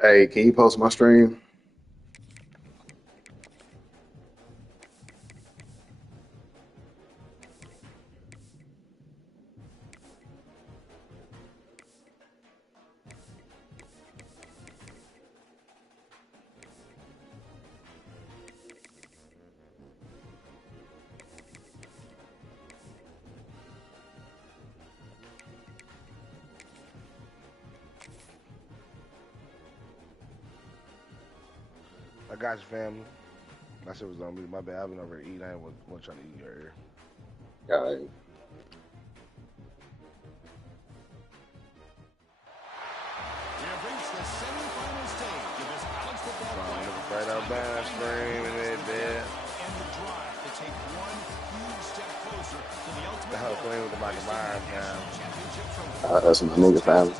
Hey, can you post my stream? I got you, family. My shit was on me. My bad. I've been over here eating. I wasn't trying to eat your ear. God. Right out bounds, stream, and then dead. The hell playing with the Mighty Myers now. That's my nigga family.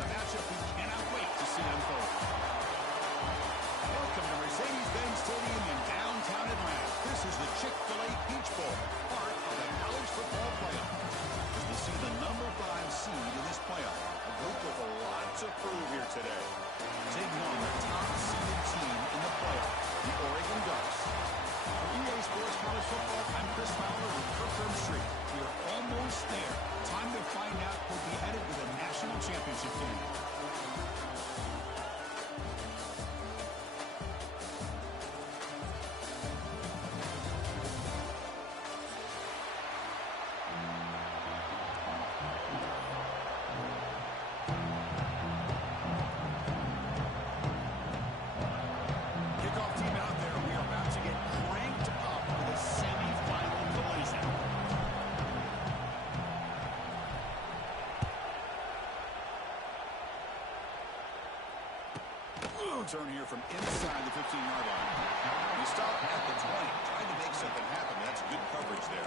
Turn here from inside the 15-yard line. You stop at the 20, trying to make something happen. That's good coverage there.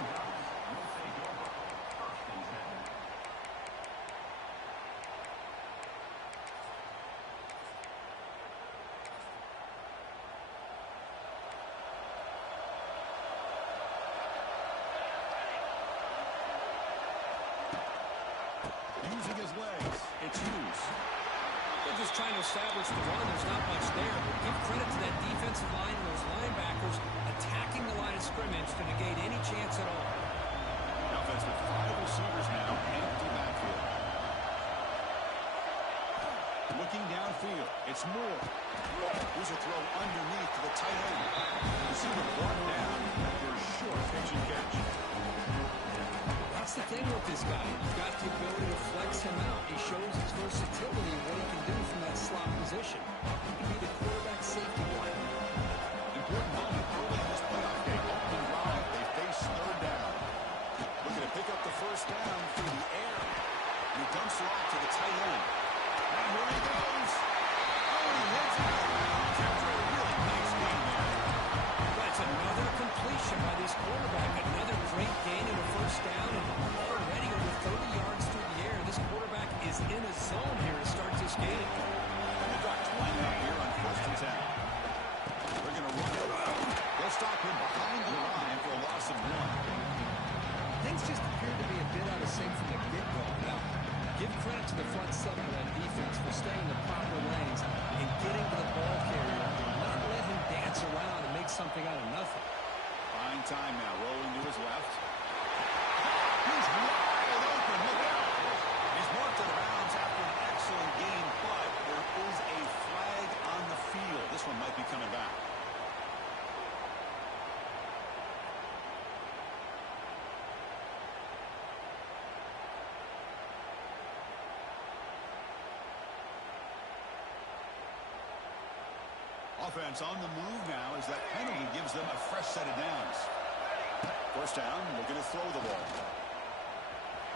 Using his legs, it's Hughes. Just trying to establish the run. There's not much there. Give credit to that defensive line and those linebackers attacking the line of scrimmage to negate any chance at all. Offense with 5 receivers now, empty backfield. Looking downfield, it's Moore. Here's a throw underneath to the tight end. Receiver brought down after a short pitch and catch. That's the thing with this guy. You've got the ability to flex him out. He shows his versatility and what he can do from that slot position. He can be the quarterback safety blanket. Important moment early in this playoff game. Opening drive, they face third down. Looking to pick up the first down through the air. And he dumps it off to the tight end. And here he goes. Oh, he hits it out of bounds after a really nice game there. That's another completion by this quarterback. Another great gain in a first down. And already over 30 yards through the air. This quarterback is in a zone here to start this game. And they've got 20 up here on first and 10. They're going to run it. They'll stop him behind the line for a loss of 1. Things just appear to be a bit out of sync from the get-go. Now, give credit to the front seven of that defense for staying in the proper lanes and getting to the ball carrier and not let him dance around and make something out of nothing. Fine time now, rolling to his left. He's wide open. Look out. He's marked out of bounds after an excellent game, but there is a flag on the field. This one might be coming back. Offense on the move now as that penalty gives them a fresh set of downs. First down, looking to throw the ball.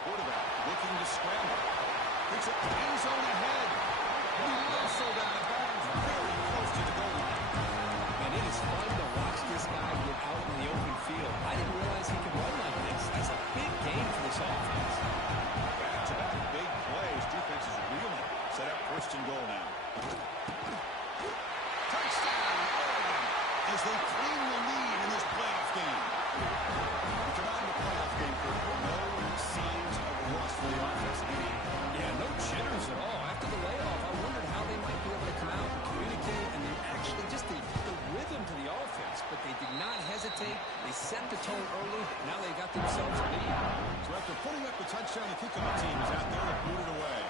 Quarterback looking to scramble. Picks up the end zone ahead. And he wrestled out of bounds very close to the goal line. And it is fun to watch this guy get out in the open field. I didn't realize he could run like this. That's a big game for this offense. Back-to-back big plays. Defense is reeling. Set up first and goal now. Touchdown, Oregon, as they claim the lead in this playoff game. Come on, the playoff game for no early. Now they got themselves a lead. So after putting up the touchdown, the kickoff team is out there to boot it away.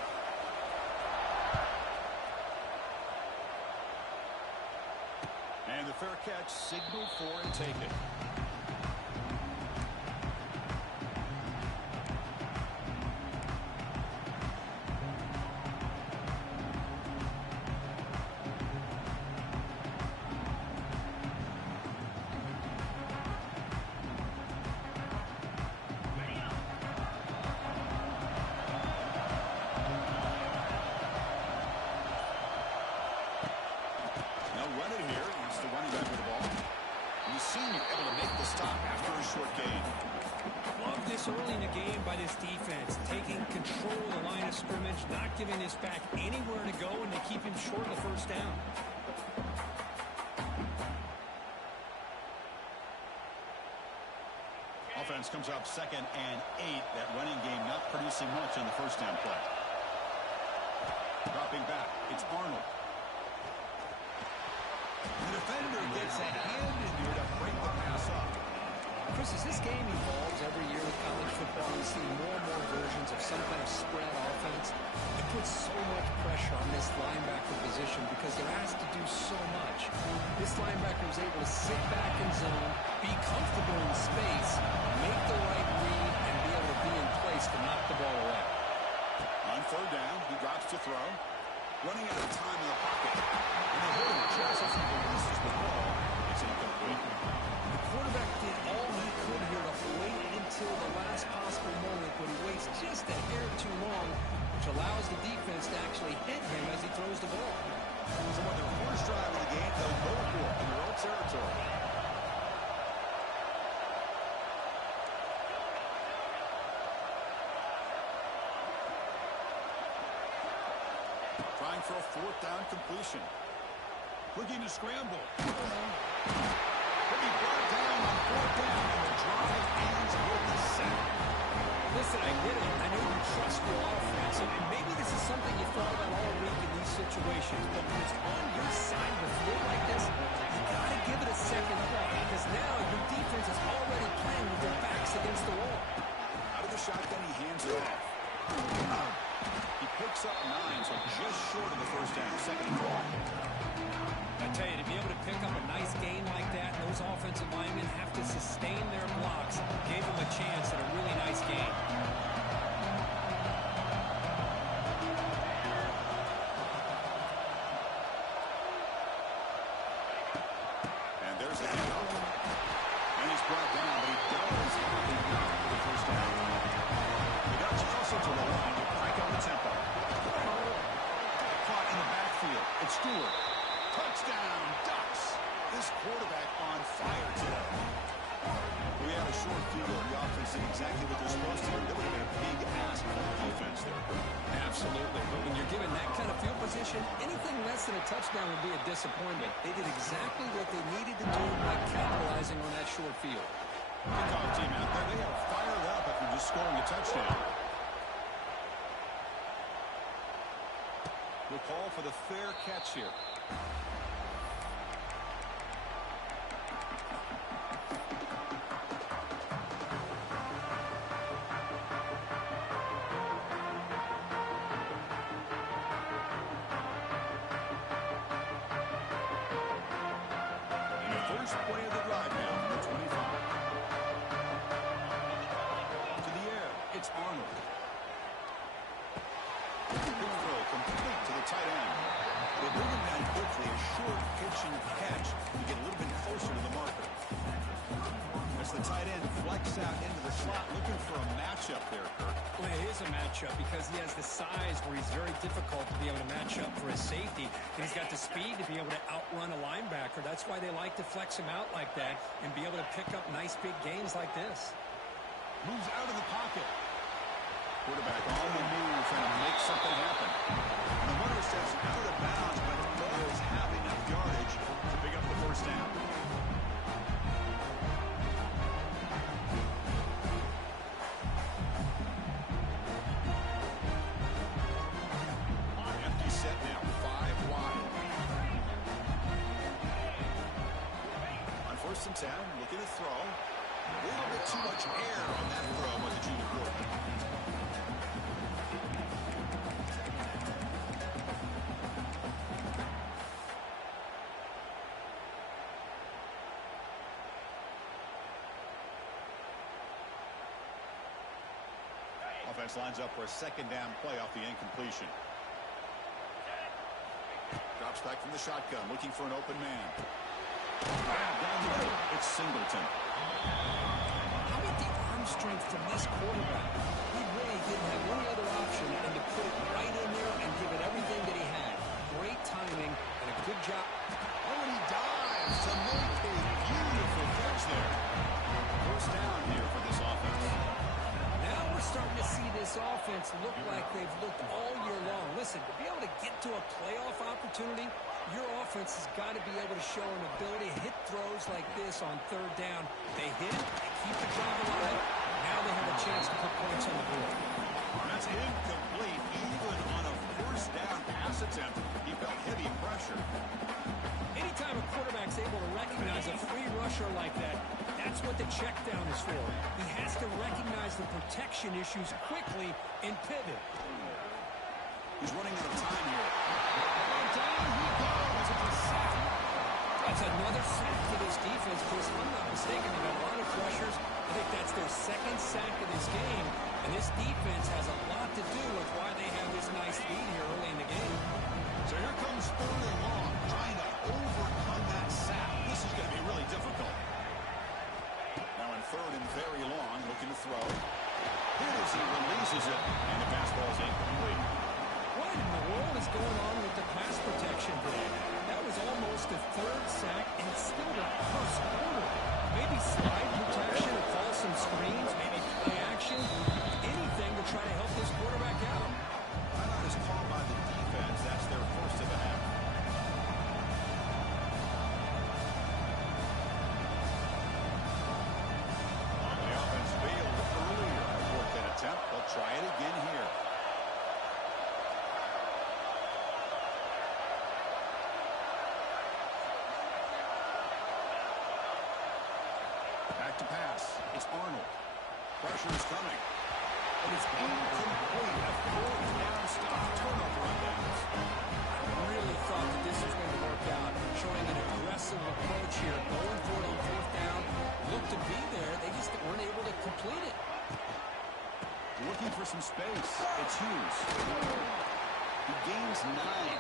And the fair catch signaled for and taken. Early in the game by this defense, taking control of the line of scrimmage, not giving this back anywhere to go, and they keep him short of the first down. Offense comes up 2nd and 8. That running game not producing much on the first down play. Dropping back, it's Arnold. The defender gets a hand in there to break the pass up. Chris, as this game evolves every year with college football, we see more and more versions of some kind of spread offense. It puts so much pressure on this linebacker position because they're asked to do so much. This linebacker is able to sit back in zone, be comfortable in space, make the right read, and be able to be in place to knock the ball away. On 3rd down, he drops to throw. Running out of time in the pocket. And the holder just as he releases the ball, it's incomplete. The quarterback did all he could here to wait until the last possible moment, but he waits just a hair too long, which allows the defense to actually hit him as he throws the ball. So on their first drive of the game, they'll go for it in their own territory. Trying for a 4th down completion. Looking to scramble. Could be brought down on 4th down, and the drive ends with the sack. Listen, I get it. I know you trust your offense, and maybe this is something you thought about all week in these situations, but when it's on your side of the field like this, you got to give it a second thought, because now your defense is already playing with their backs against the wall. Out of the shotgun, he hands it off. He picks up 9, so just short of the first down. 2nd and 4. I tell you, to be able to pick up a nice gain like that, those offensive linemen have to sustain their blocks. Gave them a chance at a really nice gain. And there's a handoff. And he's brought down, but he does have enough for the first down. The Ducks also to the line to crank up the tempo. Caught in the backfield. It's Stewart. Touchdown, Ducks. This quarterback on fire today. We had a short field goal. The offense did exactly what they're supposed to do. That would have been a big ask for the defense there. Absolutely. But when you're given that kind of field position, anything less than a touchdown would be a disappointment. They did exactly what they needed to do by capitalizing on that short field. Kickoff team out there. They are fired up after just scoring a touchdown. We'll call for the fair catch here. First play of the drive now from the 25. To the air, it's Arnold. Big throw complete to the tight end. They bring him down quickly, a short pitching catch to get a little bit closer to the marker. As the tight end flex out into the slot, looking for a matchup there, Kirk. Well, it is a matchup because he has the size where he's very difficult to be able to match up for his safety. And he's got the speed to be able to outrun a linebacker. That's why they like to flex him out like that and be able to pick up nice big gains like this. Moves out of the pocket. Quarterback on the move, trying to make something happen. And the runner says out of bounds, but does have enough yardage to pick up the first down. Empty set now, 5 wide. On 1st and 10, looking to throw. little bit too much air on that throw by the junior quarterback. Offense lines up for a second down play off the incompletion. Drops back from the shotgun, looking for an open man. Down the middle, it's Singleton. How about the arm strength from this quarterback? He really didn't have any other option than to put it right in there and give it everything that he had. Great timing and a good job. Oh, and he dives to make a beautiful catch there. First down here for this offense. Now we're starting to see this offense look like they've looked all year long. Listen, to be able to get to a playoff opportunity, your offense has got to be able to show an ability to hit throws like this on third down. They hit, they keep the drive alive. Now they have a chance to put points on the board. That's incomplete. Even on a first down pass attempt, he felt heavy pressure. Anytime a quarterback's able to recognize a free rusher like that, that's what the check down is for. He has to recognize the protection issues quickly and pivot. He's running out of time here. And down he goes. It's a sack. That's another sack for this defense, Chris. If I'm not mistaken, they've got a lot of pressures. I think that's their second sack of this game. And this defense has a lot to do with why they have this nice lead here early in the game. So here comes third and long, trying to overcome that sack. This is going to be really difficult. Now in third and very long, looking to throw. Here it is, he releases it, and the pass ball is incomplete. What in the world is going on with the pass protection today? That was almost a third sack, and it's still the first quarter. Maybe slide protection or call some screens, maybe play action, anything to try to help this quarterback out. Timeout is called by the defense. That's their first of the half. The offense failed earlier on the fourth and attempt. They'll try it again here. Back to pass. It's Arnold. Pressure is coming. And it's incomplete. A fourth down stop. Turnover on downs. I really thought that this was going to work out, showing an aggressive approach here, going for it on fourth down. Looked to be there. They just weren't able to complete it. Looking for some space. It's Hughes. He gains 9,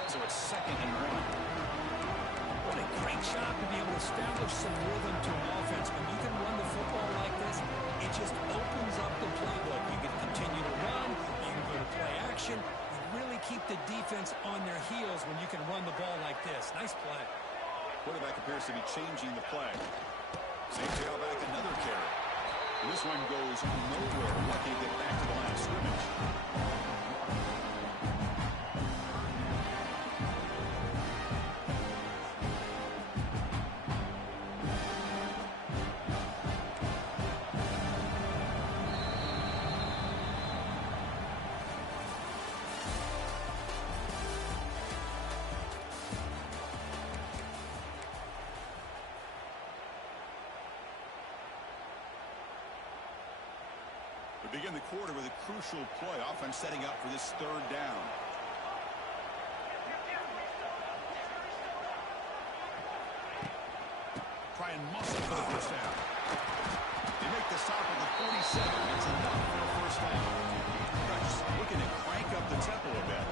so it's second and 1. What a great job to be able to establish some rhythm to an offense. When you can run the football like this, it just opens up the playbook. You can continue to run, you can go to play action. You really keep the defense on their heels when you can run the ball like this. Nice play. Quarterback appears to be changing the play. Same tailback, another carry. And this one goes nowhere. Lucky to get back to the line of scrimmage. We begin the quarter with a crucial play. Offense setting up for this third down. Try and muscle for the first down. They make the stop at the 47. It's enough for a first down. Just looking to crank up the tempo a bit.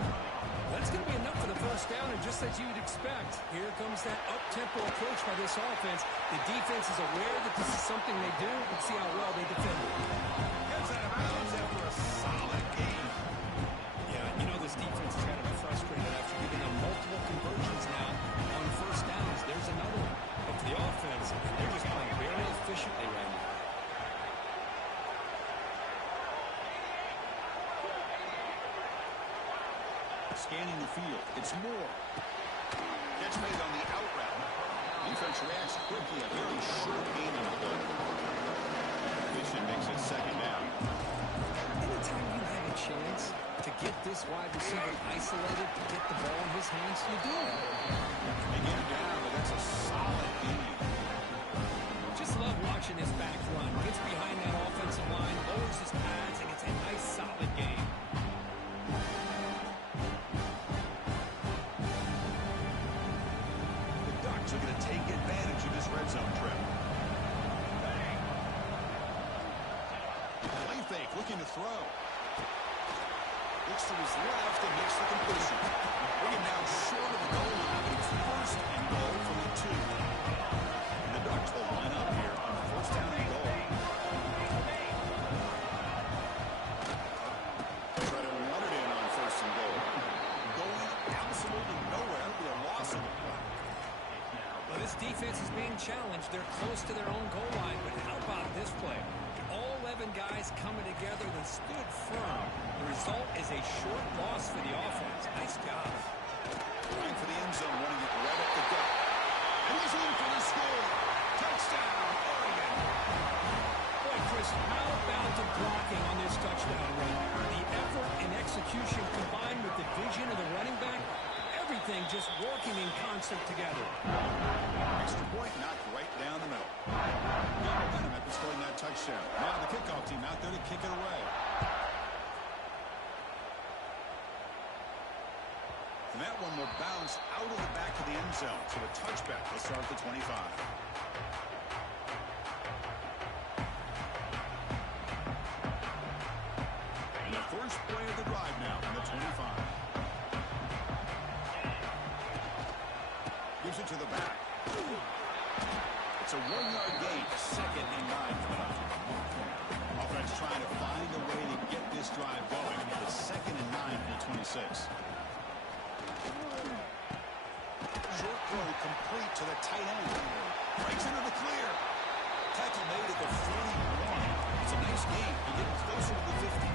That's going to be enough for the first down, and just as you'd expect, here comes that up-tempo approach by this offense. The defense is aware that this is something they do. Let's see how well they defend it. Gets out of bounds after a solid game. Yeah, you know this defense is kind of frustrated after giving them multiple conversions now on first downs. There's another one. But for the offense, they're just playing very efficiently right now. Scanning the field. It's Moore. Catch made on the out route. Defense reacts quickly. A very short game on the play. Completion makes it second down. Anytime you have a chance to get this wide receiver isolated, to get the ball in his hands, you do it. They get him down, but that's a solid game. Just love watching launching this back run. Gets behind that offensive line, lowers his pads, and it's a nice, solid game. The Ducks are going to take advantage of this red zone trip. Play fake, looking to throw. Looks to his left and makes the completion. Bring him down short of the goal line. It's first and goal from the 2. And the Ducks will line up here on first down and goal. Try to run it in on first and goal. Going absolutely nowhere. It'll be a loss of the play. Well, this defense is being challenged. They're close to their own goal line, but how about this play? All 11 guys coming together and stood firm. The result is a short loss for the offense. Nice job. Trying for the end zone, running it right up the gut. And he's in for the score. Touchdown, Oregon. Boy, Chris, how about the blocking on this touchdown run? The effort and execution combined with the vision of the running back, everything just working in concert together. Extra point knocked right down the middle. Got momentum after scoring that touchdown. Now the kickoff team out there to kick it away. And that one will bounce out of the back of the end zone. So a touchback will start at the 25. And the first play of the drive now on the 25. Gives it to the back. It's a 1-yard gain, 2nd and 9 for them. Offense trying to find a way to get this drive going. It's 2nd and 9 for the 26. Short throw complete to the tight end. Breaks into the clear. Tackle made at the 41. It's a nice gain. You get closer to the 50.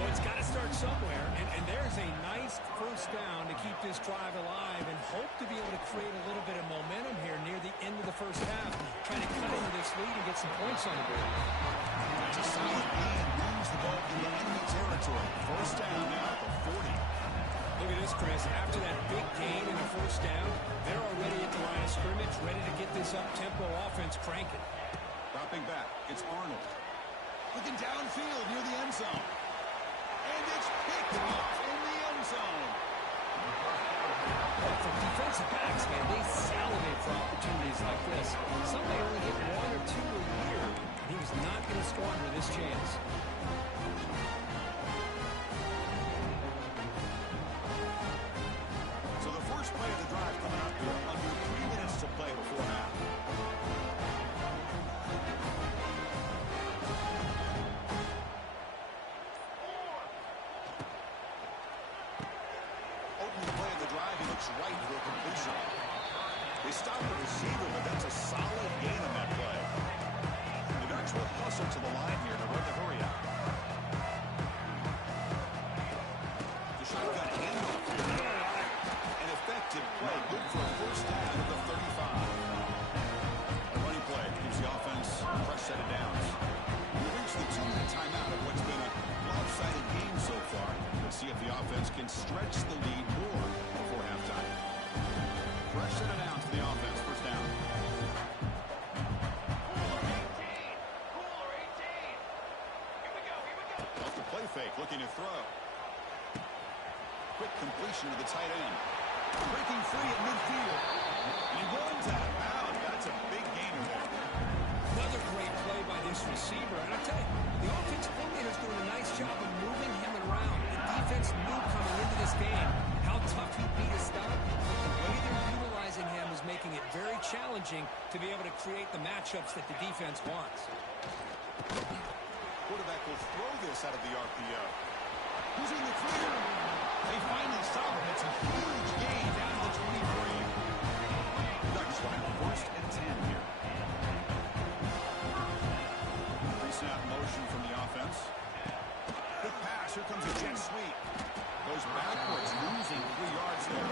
Well, it's got to start somewhere, and there's a nice first down to keep this drive alive and hope to be able to create a little bit of momentum here near the end of the first half, trying to cut into this lead and get some points on the board. That's a solid gain. Moves the ball into enemy territory. First down now at the 40. Look at this, Chris. After that big gain in the first down, they're already at the line of scrimmage, ready to get this up-tempo offense cranking. Dropping back, it's Arnold. Looking downfield near the end zone. And it's picked off in the end zone. Well, for defensive backs, man, they salivate for opportunities like this. Some may only get 1 or 2 a year. He was not going to squander this chance. So the first play of the drive coming up here, under 3 minutes to play before half. Opening play of the drive, he looks right for a completion. They stop the receiver, but that's a solid gain on that play. The Ducks will hustle to the line here to run the hurry out. The shotgun handoff here. An effective play, good for a first down at the 35. A running play gives the offense a fresh set of downs. We reach the 2-minute timeout of what's been a lopsided game so far. Let's see if the offense can stretch the lead more before halftime. Fresh set of downs for the offense, first down. Off the play fake, looking to throw. Quick completion to the tight end. Breaking free at midfield. And runs out of bounds. That's a big gainer there. Another great play by this receiver. And I tell you, the offensive coordinator's doing a nice job of moving him around. The defense knew coming into this game how tough he'd be to stop. But the way they're utilizing him is making it very challenging to be able to create the matchups that the defense wants. Quarterback will throw this out of the RPO. Who's in the clear? They finally stop him. It's a huge gain down to the 23. Ducks line first and 10 here. Pre-snap motion from the offense. Quick pass. Here comes a jet sweep. Goes backwards, losing 3 yards there.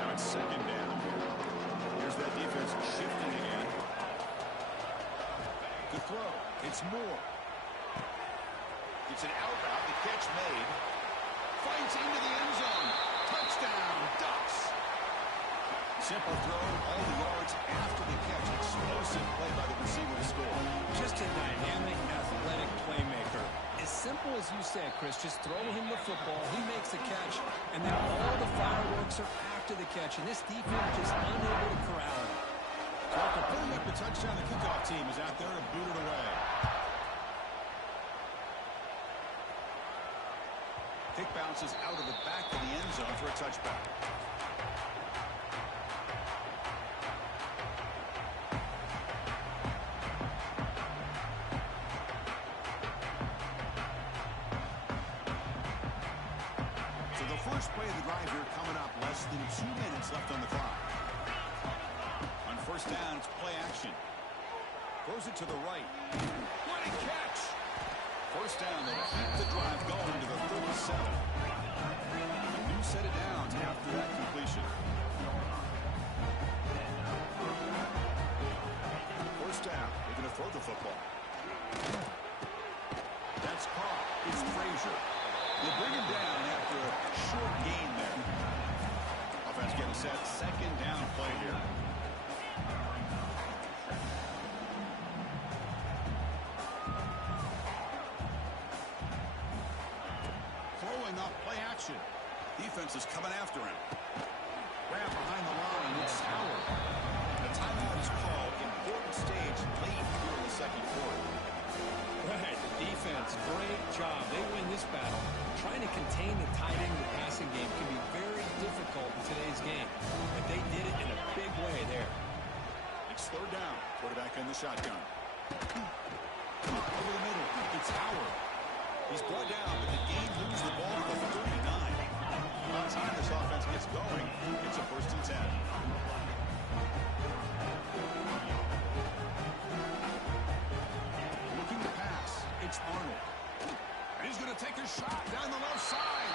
Now it's second down. Here's that defense shifting again. Good throw. It's Moore. It's an out route. The catch made. Fights into the end zone. Touchdown, Ducks. Simple throw, all the yards after the catch. Explosive play by the receiver to score. Just a dynamic, athletic playmaker. As simple as you said, Chris, just throw him the football, he makes the catch, and then all the fireworks are after the catch, and this defense just unable to corral him. So after putting up the touchdown, the kickoff team is out there to boot it away. Kick bounces out of the back of the end zone for a touchback. So the first play of the drive here coming up, less than 2 minutes left on the clock. On first down, it's play action. Throws it to the right. What a catch! First down, they'll keep the drive going to the 37. And you set it down after that completion. First down, they're going to throw the football. That's caught. It's Frazier. They'll bring him down after a short gain there. Offense getting set. Second down play here. Play action. Defense is coming after him. Grab behind the line. It's Howard. The timeout is called. Important stage late here in the second quarter. Right, the defense, great job. They win this battle. Trying to contain the tight end in the passing game can be very difficult in today's game. But they did it in a big way there. It's third down. Quarterback in the shotgun. Over the middle. It's Howard. He's brought down, but the game moves the ball to the 39. By the time this offense gets going, it's a first and 10. Looking to pass. It's Arnold. And he's going to take a shot down the left side.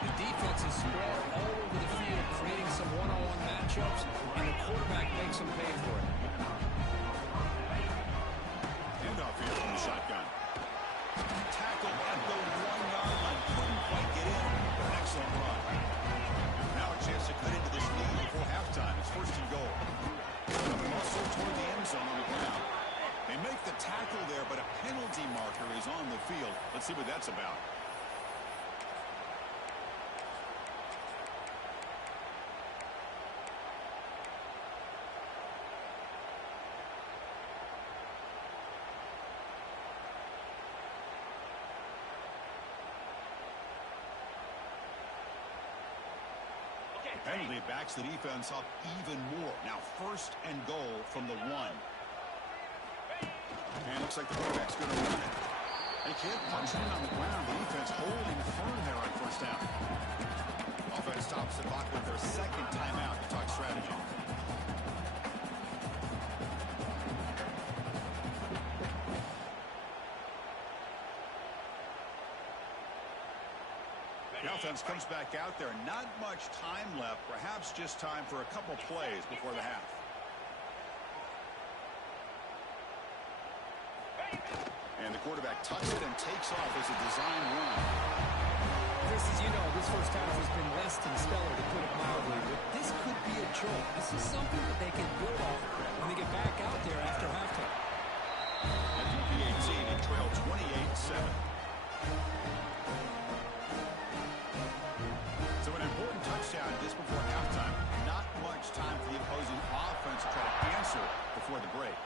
The defense is spread all over the field, creating some one-on-one matchups, and the quarterback makes them pay for it. Handoff here from the shotgun. Tackle at the 1-yard line. Couldn't quite get in. But an excellent run. Now a chance to cut into this lead before halftime. It's first and goal. Muscle toward the end zone on the ground. They make the tackle there, but a penalty marker is on the field. Let's see what that's about. Penalty backs the defense up even more. Now first and goal from the 1. And looks like the quarterback's going to run it. They can't punch it in on the ground. The defense holding firm there on first down. Offense stops the clock with their second timeout to talk strategy. The offense comes back out there. Not much time left. Perhaps just time for a couple plays before the half. And the quarterback tucks it and takes off as a design run. Chris, as you know, this first half has been less than stellar, to put it mildly, but this could be a jolt. This is something that they can build off when they get back out there after halftime. At the PAT, they trail 28-7. So an important touchdown just before halftime. Not much time for the opposing offense to try to answer before the break.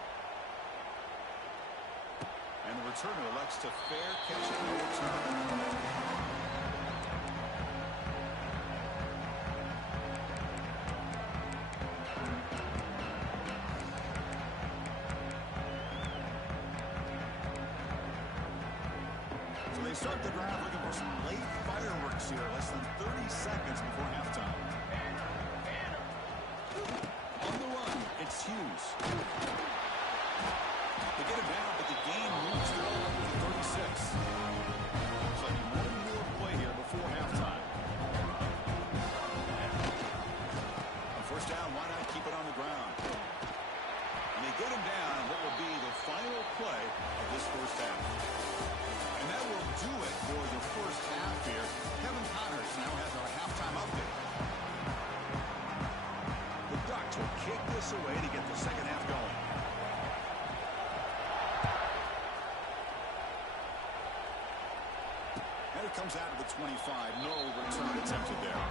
And the returner elects to fair catch it in return. So they start the drive looking for some late fireworks here, less than 30 seconds before halftime. On the run, it's Hughes. They get him down, but the game moves through to 36. Looks like one more play here before halftime. On first down, why not keep it on the ground? And they get him down what will be the final play of this first half. And And that will do it for the first half here. Kevin Connors now has our halftime update. The Ducks will kick this away to get the second half going. And it comes out of the 25. No return attempted there.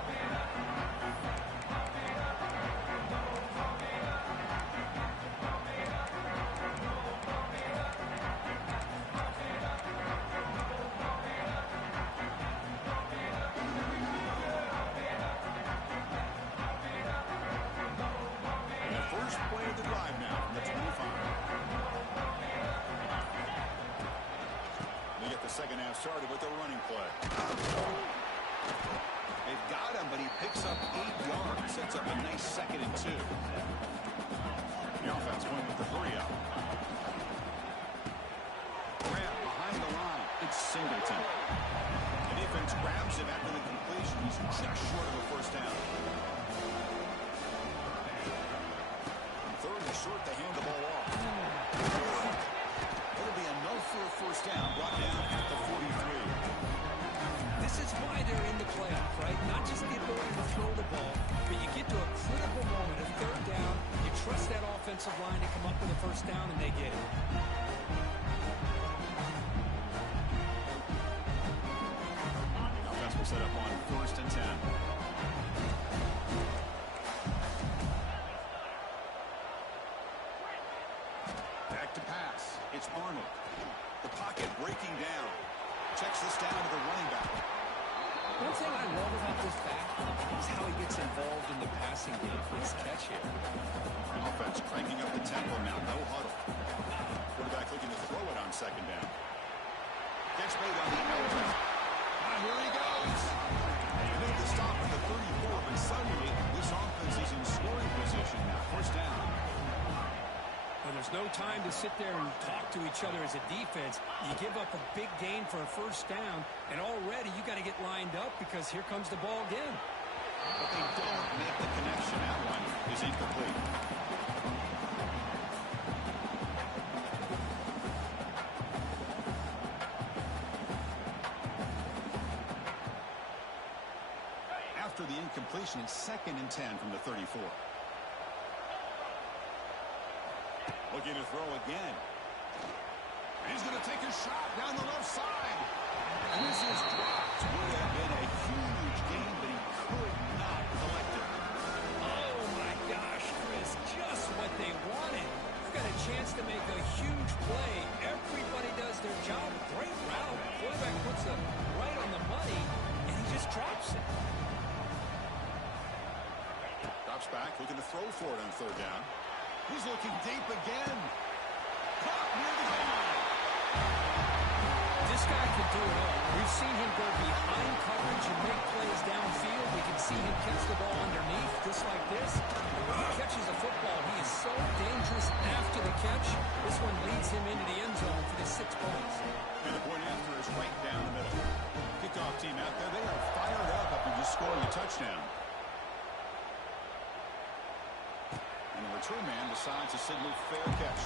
Second half started with a running play. They've got him, but he picks up 8 yards. Sets up a nice 2nd and 2. The offense went with the hurry up. Grab behind the line. It's Singleton. The defense grabs him after the completion. He's just short of a first down. Third and short, they hand the ball off. It'll be enough for a first down, brought down at the 43. This is why they're in the playoff, right? Not just the ability to throw the ball, but you get to a critical moment, a third down, you trust that offensive line to come up with a first down, and they get it. Offense will set up on 1st and 10. Back to pass. It's Arnold. The pocket breaking down. Checks this down to the running back. One thing I love about this back is how he gets involved in the passing game for his catch here. Offense cranking up the tempo now. No huddle. Quarterback looking to throw it on 2nd down. Catch made on the outside. Here he goes. They made the stop at the 34, but suddenly this offense is in scoring position now. First down. Well, there's no time to sit there and talk to each other as a defense. You give up a big gain for a first down, and already you got to get lined up because here comes the ball again. But they don't make the connection. That one is incomplete. After the incompletion, it's 2nd and 10 from the 34. Looking to throw again. And he's going to take a shot down the left side. And this is dropped. Would have been a huge gain, but he could not collect it. Oh, my gosh, Chris, just what they wanted. They've got a chance to make a huge play. Everybody does their job. Great route. Quarterback puts it right on the money, and he just drops it. Drops back, looking to throw for it on 3rd down. He's looking deep again. Caught near the goal line. This guy can do it all. We've seen him go behind coverage and make plays downfield. We can see him catch the ball underneath, just like this. When he catches the football, he is so dangerous after the catch. This one leads him into the end zone for the 6 points. And the point after is right down the middle. Kickoff team out there, they are fired up after just scoring a touchdown. And the return man decides to signal fair catch.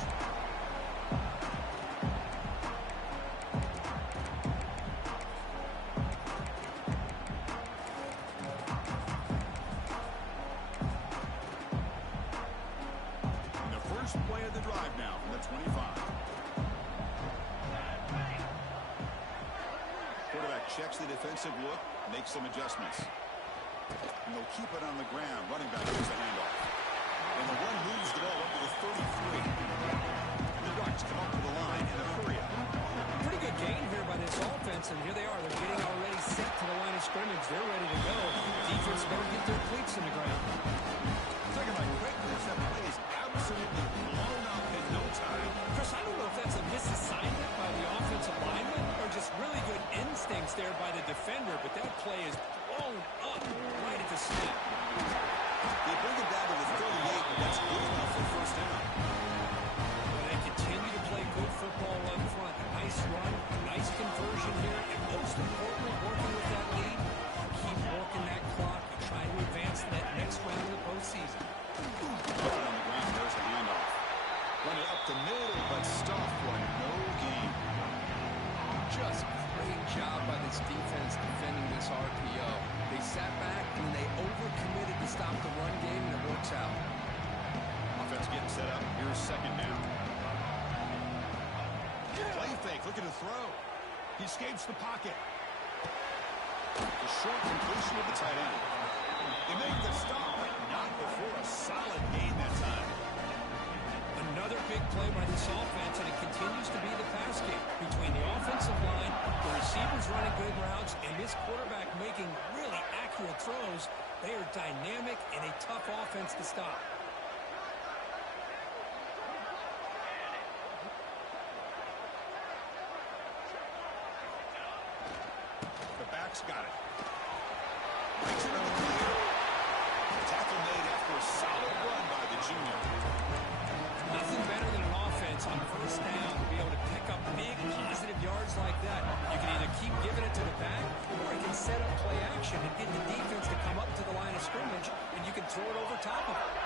And the first play of the drive now from the 25. Quarterback checks the defensive look, makes some adjustments. And they'll keep it on the ground. Running back gets the handoff. And the one moves the ball up to the 33. And the Ducks come up to the line in a hurry up. Pretty good gain here by this offense, and here they are. They're getting already set to the line of scrimmage. They're ready to go. Defense better get their cleats in the ground. Talking about quickness, that play is absolutely blown up in no time. Chris, I don't know if that's a misassignment by the offensive lineman or just really good instincts there by the defender, but that play is blown up right at the snap. They bring it down to the 38, but that's good enough for first down. Well, they continue to play good football up front. Nice run, nice conversion here, and most importantly, working with that lead, keep working that clock and try to advance to that next round of the postseason. Put it on the ground, there's the handoff. Run it up the middle, but stuffed for no gain. Just Giants defense defending this RPO. They sat back and they overcommitted to stop the run game, and it works out. Offense getting set up. Here's second down. Play fake, looking to throw. He escapes the pocket. A short completion with the tight end. They make the stop, but not before a solid gain that time. Another big play by this offense, and it continues to be the pass game between the offensive line, the receivers running good routes, and this quarterback making really accurate throws. They are dynamic and a tough offense to stop. The back's got it. Breaks it on the clear. Tackle made after a solid run by the junior. Nothing better than an offense on first down to be able to pick up big positive yards like that. You can either keep giving it to the back, or you can set up play action and get the defense to come up to the line of scrimmage, and you can throw it over top of it.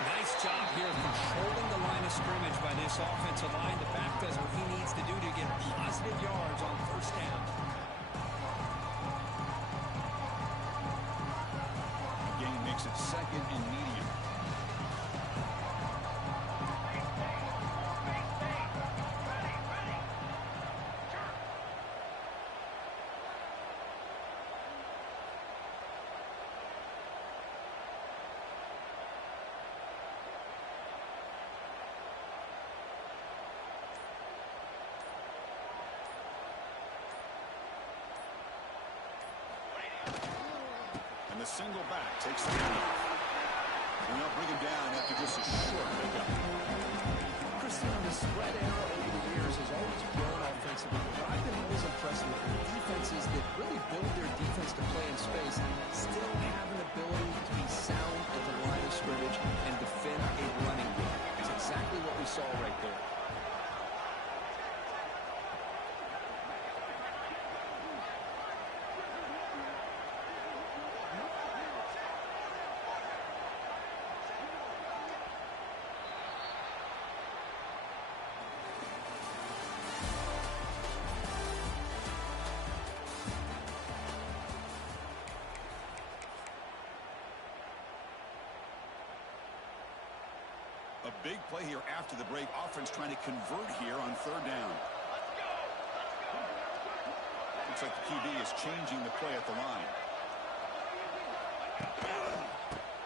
Nice job here controlling the line of scrimmage by this offensive line. The back does what he needs to do to get positive yards on first down. Gain makes it second and medium. The single back takes the handoff. And they'll bring him down after just a short pickup. Christian, the spread era over the years has always grown offensively, but I've been always impressed with the defenses that really build their defense to play in space, still have an ability to be sound at the line of scrimmage and defend a running game. It's exactly what we saw right there. A big play here after the break. Offense trying to convert here on third down. Looks like the QB is changing the play at the line.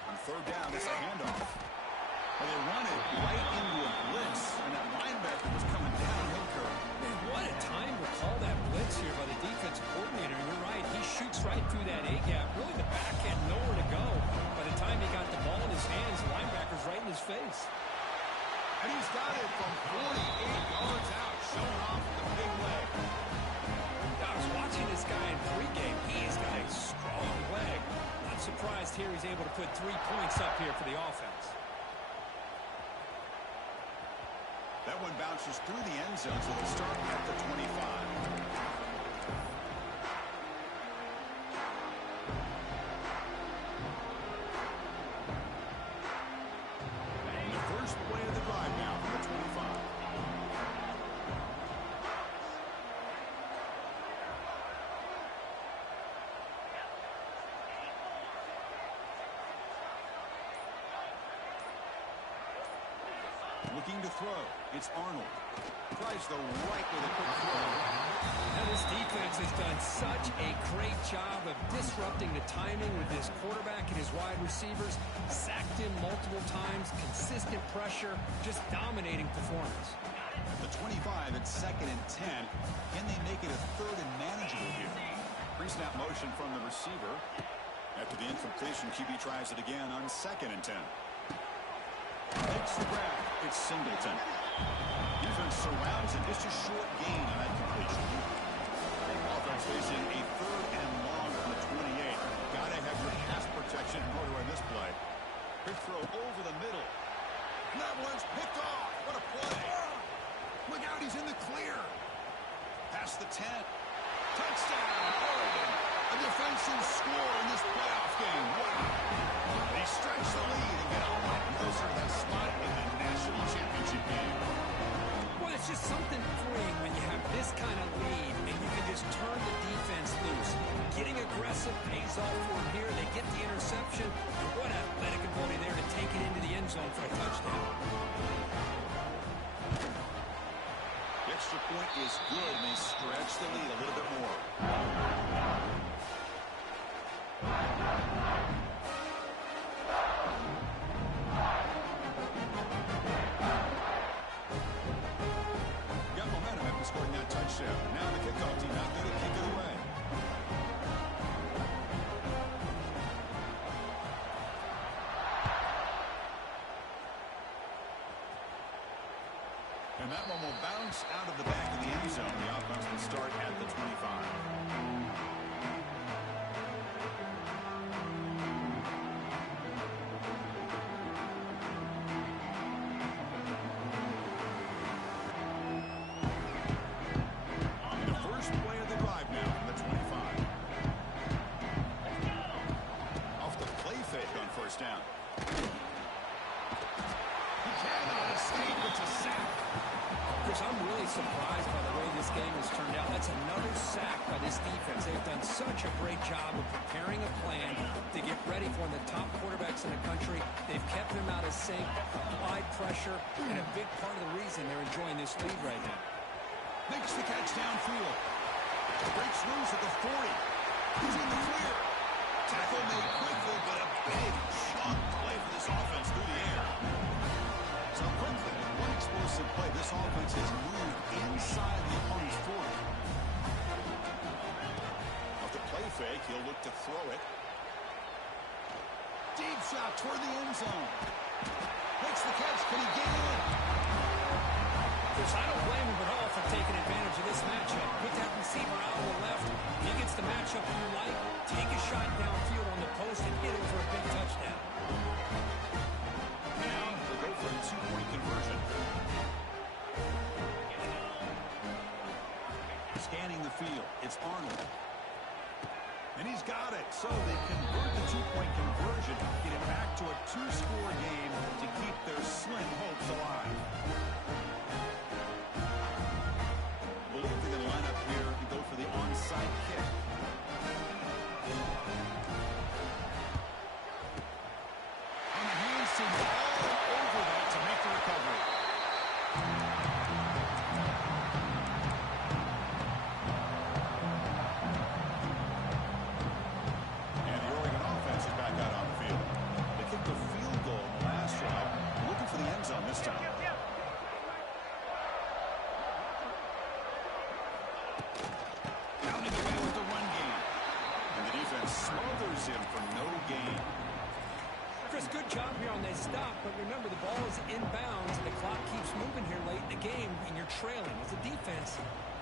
On third down, it's a handoff. And they run it right into a blitz, and that linebacker was coming downhill curve. What a time to call that blitz here by the defensive coordinator. You're right, he shoots right through that A-gap. Really, the back had nowhere to go. By the time he got the ball in his hands, the linebacker's right in his face. And he's got it from 48 yards out, showing off the big leg. I was watching this guy in pregame. He's got a strong leg. Not surprised here he's able to put 3 points up here for the offense. That one bounces through the end zone, so they'll start at the 25. First play of the drive now from the 25. Looking to throw. It's Arnold. Tries the right with a quick throw. Now this defense has done such a great job of disrupting the timing with his quarterback and his wide receivers. Sacked him multiple times, consistent pressure, just dominating performance. The 25 at second and 10. Can they make it a third and manageable here? Pre-snap motion from the receiver. After the incompletion, QB tries it again on second and 10. Takes the grab. It's Singleton. Defense surrounds it. Just a short gain on that completion. Offense facing a third and long on the 28. Gotta have your pass protection in order in this play. Quick throw over the middle. That one's picked off. net. Touchdown, Oregon. A defensive score in this playoff game. Wow. They stretch the lead and get a lot closer to that spot in the national championship game. Well, it's just something freeing when you have this kind of lead and you can just turn the defense loose. Getting aggressive pays off for them here. They get the interception. And what athletic ability there to take it into the end zone for a touchdown. The extra point is good, and they stretch the lead a little bit more. Got momentum after scoring that touchdown. Now the kickoff team out there to kick it away. And that one will bounce out of the back of the end zone. The offense will start at the 25. The first play of the drive now from the 25. Off the play fake on first down. He cannot escape. It's a sack. Chris, I'm really surprised by the way this game has turned out. That's another sack by this defense. They've done such a great job of preparing a plan to get ready for the top quarterbacks in the country. They've kept them out of sync, applied pressure, and a big part of the reason they're enjoying this lead right now. Makes the catch downfield. Breaks loose at the 40. He's in the clear. Tackle made quickly, but a big chunk play for this offense through the air. So quickly, one explosive play, this offense has moved inside the opponent's 40. Off the play fake, he'll look to throw it. Deep shot toward the end zone. Makes the catch. Can he get in? Chris, I don't blame him at all for taking advantage of this matchup. Put that receiver out on the left. He gets the matchup you like. Take a shot downfield on the post and hit it for a big touchdown. Now they go for a two-point conversion. Scanning the field. It's Arnold. And he's got it. So they convert the two-point conversion, get it back to a two-score game to keep their slim hopes alive. Believe they're going to line up here and go for the onside kick. On the hands to all over that to make the recovery. And the Oregon offense is back out on the field. They kicked a field goal in the last drive. Looking for the end zone this time. Pounding away with the run game. And the defense smothers him for no gain. Chris, good job here on that stop, but remember the ball is inbounds and the clock keeps moving here late in the game and you're trailing. As a defense,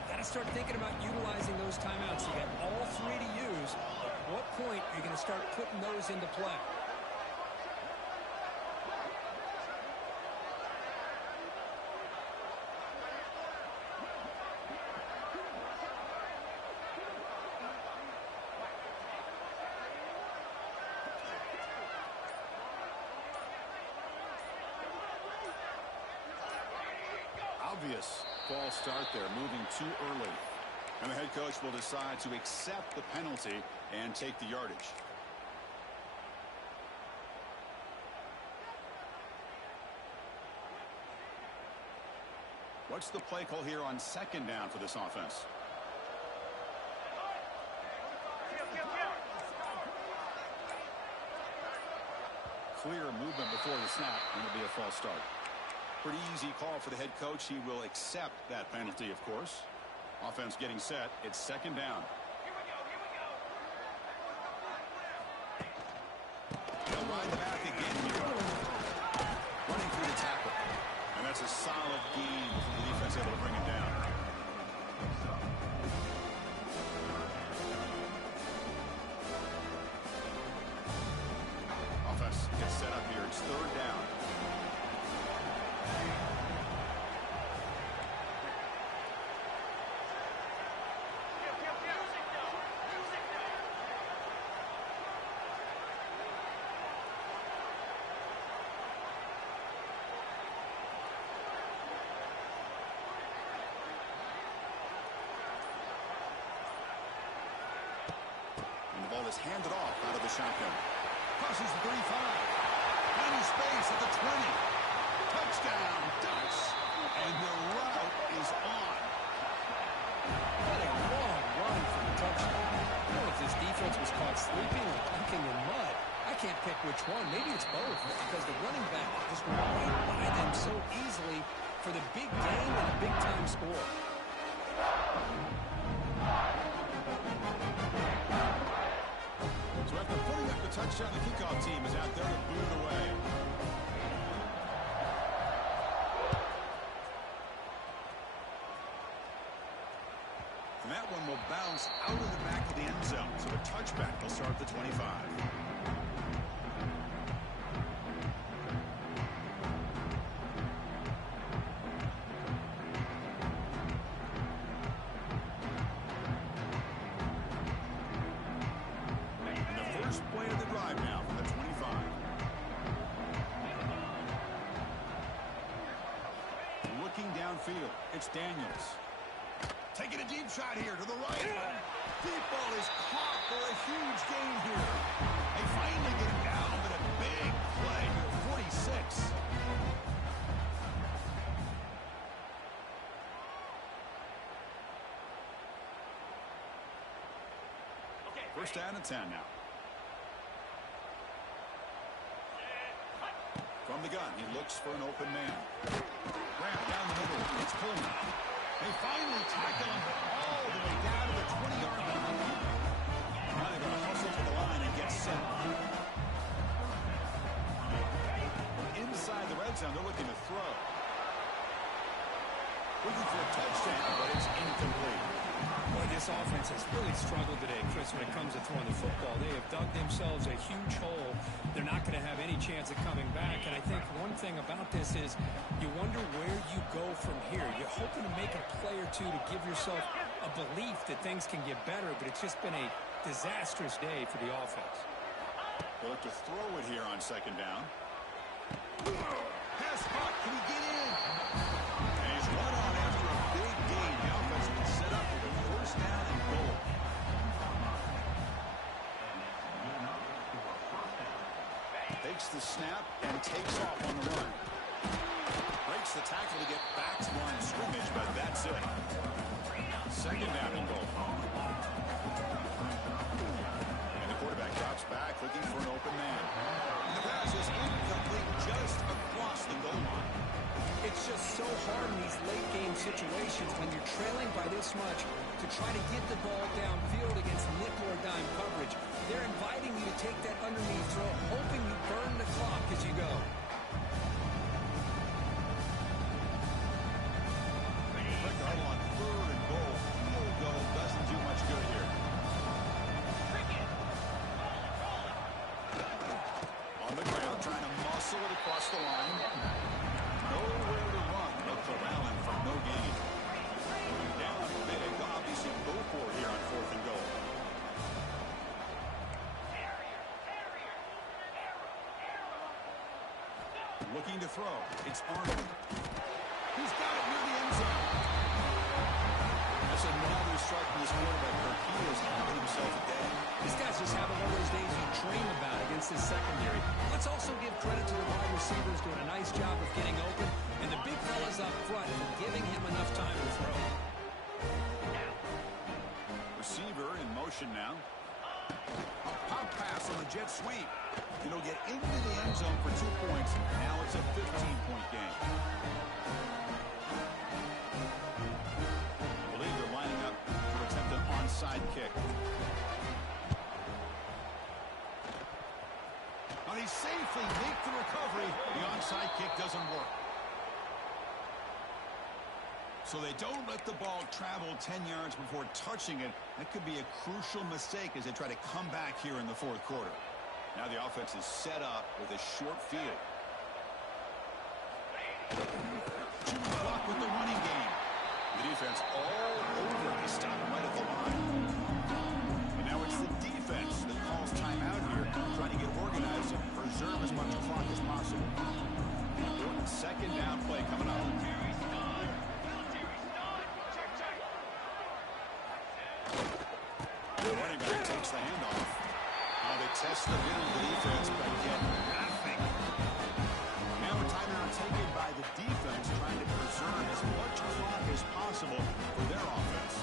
got to start thinking about utilizing those timeouts. You got all three to use. At what point are you going to start putting those into play? Obvious false start there, moving too early. And the head coach will decide to accept the penalty and take the yardage. What's the play call here on second down for this offense? Clear movement before the snap, and it'll be a false start. Pretty easy call for the head coach. He will accept that penalty, of course. Offense getting set. It's second down. They'll ride back again here. Running through the tackle. And that's a solid gain for the defense, able to bring him down. Offense gets set up here. It's third down. And the ball is handed off out of the shotgun. Crosses the 35. Final space at the 20. Touchdown, Ducks. And the route is on. What a long run for the touchdown. I don't know if this defense was caught sleeping or dunking in mud. I can't pick which one. Maybe it's both, because the running back just went right by them so easily for the big game and a big-time score. So after putting up the touchdown, the kickoff team is out there to boot it away. And that one will bounce out of the back of the end zone. So a touchback will start at the 25. And the first play of the drive now from the 25. Looking downfield, it's Daniels. Taking a deep shot here to the right. Deep ball is caught for a huge gain here. They finally get him down, but a big play here, 46. First down and 10 now. From the gun, he looks for an open man. Grant down the middle. It's Pullman. They finally tackle him all the way down to the 20-yard line. Now they're going to hustle to the line and get set. Inside the red zone, they're looking to throw. Looking for a touchdown, but it's incomplete. Boy, this offense has really struggled today, Chris, when it comes to throwing the football. They have dug themselves a huge hole. They're not going to have any chance of coming back. And I think one thing about this is you wonder where you go from here. You're hoping to make a play or two to give yourself a belief that things can get better, but it's just been a disastrous day for the offense. They'll look to throw it here on second down. Pass caught. Can he get in? And he's run on after a big gain. The offense has been set up with a first down and goal. Takes the snap and takes off on the run. Breaks the tackle to get back to line of scrimmage, but that's it. Second down and goal. And the quarterback drops back, looking for an open man. And the pass is incomplete just across the goal line. It's just so hard in these late-game situations when you're trailing by this much to try to get the ball downfield against nickel or dime coverage. They're inviting you to take that underneath throw, hoping you burn the clock as you go. Quick huddle on third and goal. Field goal doesn't do much good here. On the ground, trying to muscle it across the line. Nowhere to run. They'll corral him for no gain. Down big. Obviously go for it here on fourth and goal. Looking to throw. It's Arnold. He's got it near the end zone. That's another strike from this quarterback. He is having himself a day. This guy's just having one of those days you dream about against this secondary. Let's also give credit to the wide receivers doing a nice job of getting open, and the big fellas up front for giving him enough time to throw. Receiver in motion now. A pop pass on the jet sweep. It'll get into the end zone for 2 points. Now it's a 15-point game. I believe they're lining up to attempt an onside kick. Now they safely make the recovery. The onside kick doesn't work. So they don't let the ball travel 10 yards before touching it. That could be a crucial mistake as they try to come back here in the fourth quarter. Now the offense is set up with a short field. Chewing clock with the running game. The defense all over to stop right at the line. And now it's the defense that calls timeout here, trying to get organized and preserve as much clock as possible. Important second down play coming up. The running back takes the handoff. test the middle of the defense, but get nothing. Now a timeout taken by the defense, trying to preserve as much clock as possible for their offense.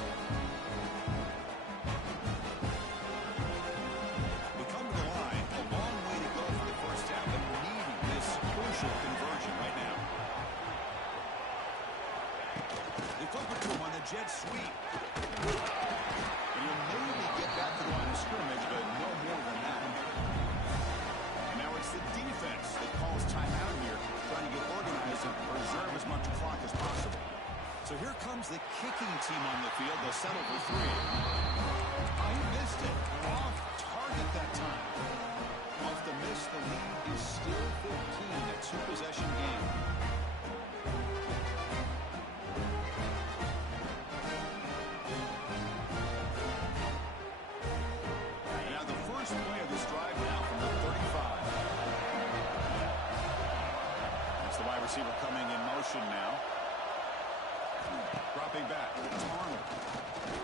We come to the line, a long way to go for the first down, but needing this crucial conversion right now. They flip it to him on the jet sweep. And he'll maybe get back to the line of scrimmage, but no more than that. And now it's the defense that calls timeout here, trying to get organized and preserve as much clock as possible. So here comes the kicking team on the field. They'll settle for 3. Oh, he missed it. Off target that time. Off the miss, the lead is still 15, a 2-possession game. Now the first play of this drive now from the 35. That's the wide receiver coming in motion now. Dropping back. It's Arnold.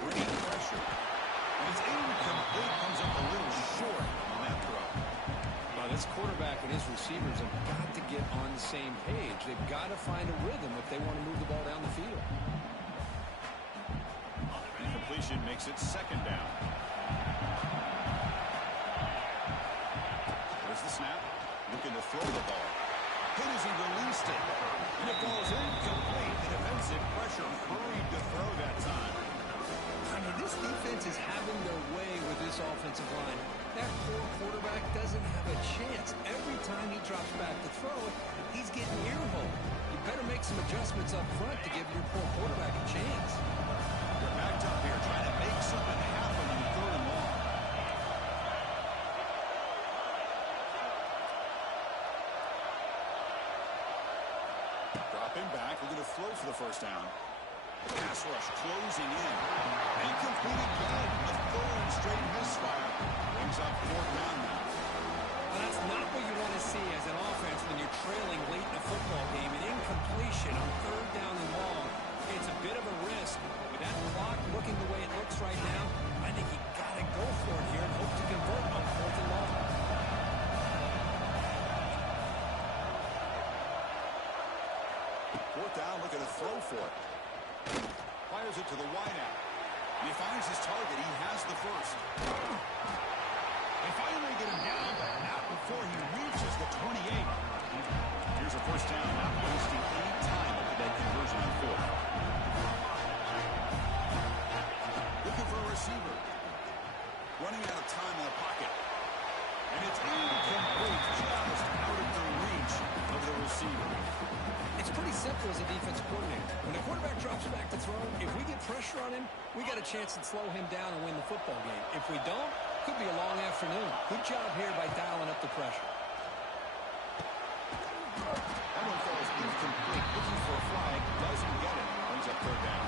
Bringing pressure. And it's incomplete. Comes up a little short on that throw. Now, this quarterback and his receivers have got to get on the same page. They've got to find a rhythm if they want to move the ball down the field. Incompletion makes it second down. There's the snap. Looking to throw the ball. Hit as he released it. And it falls incomplete. The defensive pressure hurried to throw that time. I mean, this defense is having their way with this offensive line. That poor quarterback doesn't have a chance. Every time he drops back to throw it, he's getting earholed. You better make some adjustments up front to give your poor quarterback a chance. They're backed up here trying to make something happen on 3rd and long. Dropping back, looking to throw for the first down. Pass rush closing in. Incomplete again. A 3rd straight misfire. Brings up 4th down now. Well, that's not what you want to see as an offense when you're trailing late in a football game. An incompletion on 3rd down and long. It's a bit of a risk. With that clock looking the way it looks right now, I think you got to go for it here and hope to convert on 4th and long. Fourth down, looking to throw for it. Fires it to the wideout. And he finds his target. He has the first. They finally get him down, but not before he reaches the 28. Here's a first down, not wasting any time with that conversion on 4th. Looking for a receiver. Running out of time in the pocket. And it's incomplete, just out of the reach of the receiver. It's pretty simple as a defensive coordinator. When the quarterback drops back to throw, if we get pressure on him, we got a chance to slow him down and win the football game. If we don't, could be a long afternoon. Good job here by dialing up the pressure. That one falls incomplete. Looking for a flag. Doesn't get it. Brings up 3rd down.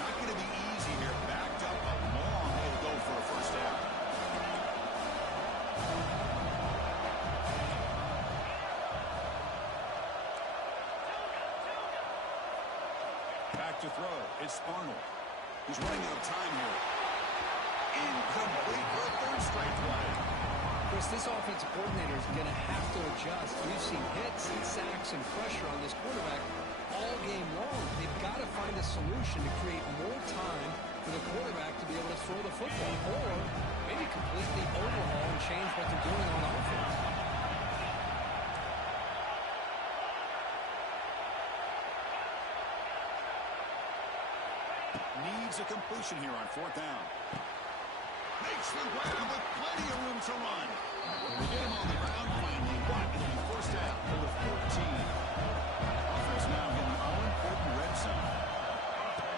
Not going to be easy here. Backed up a long way to go for a first down. Back to throw. It's Arnold. He's running out of time here. Incomplete for a 3rd straight play. Chris, this offensive coordinator is going to have to adjust. We've seen hits and sacks and pressure on this quarterback all game long. They've got to find a solution to create more time for the quarterback to be able to throw the football, or maybe completely overhaul and change what they're doing on offense. Needs a completion here on 4th down. Makes the ground with plenty of room to run. They get him on the ground finally, but it'll be first down for the 14. Offense now in the all-important red zone.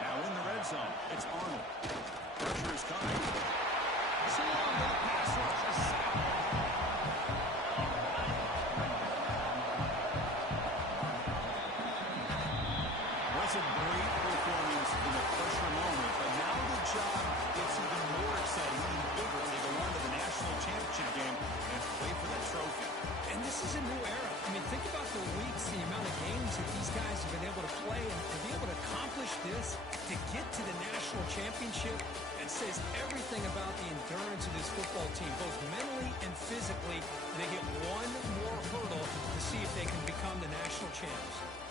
Now in the red zone, it's Arnold. Pressure is coming. Slam that pass rush. A sack. That's a great performance in the pressure moment, but now the job gets even more exciting, even bigger. They go on to the national championship game and play for that trophy. And this is a new era. I mean, think about the weeks, the amount of games that these guys have been able to play, and to be able to accomplish this, to get to the national championship, and That says everything about the endurance of this football team, both mentally and physically. They get one more hurdle to see if they can become the national champs.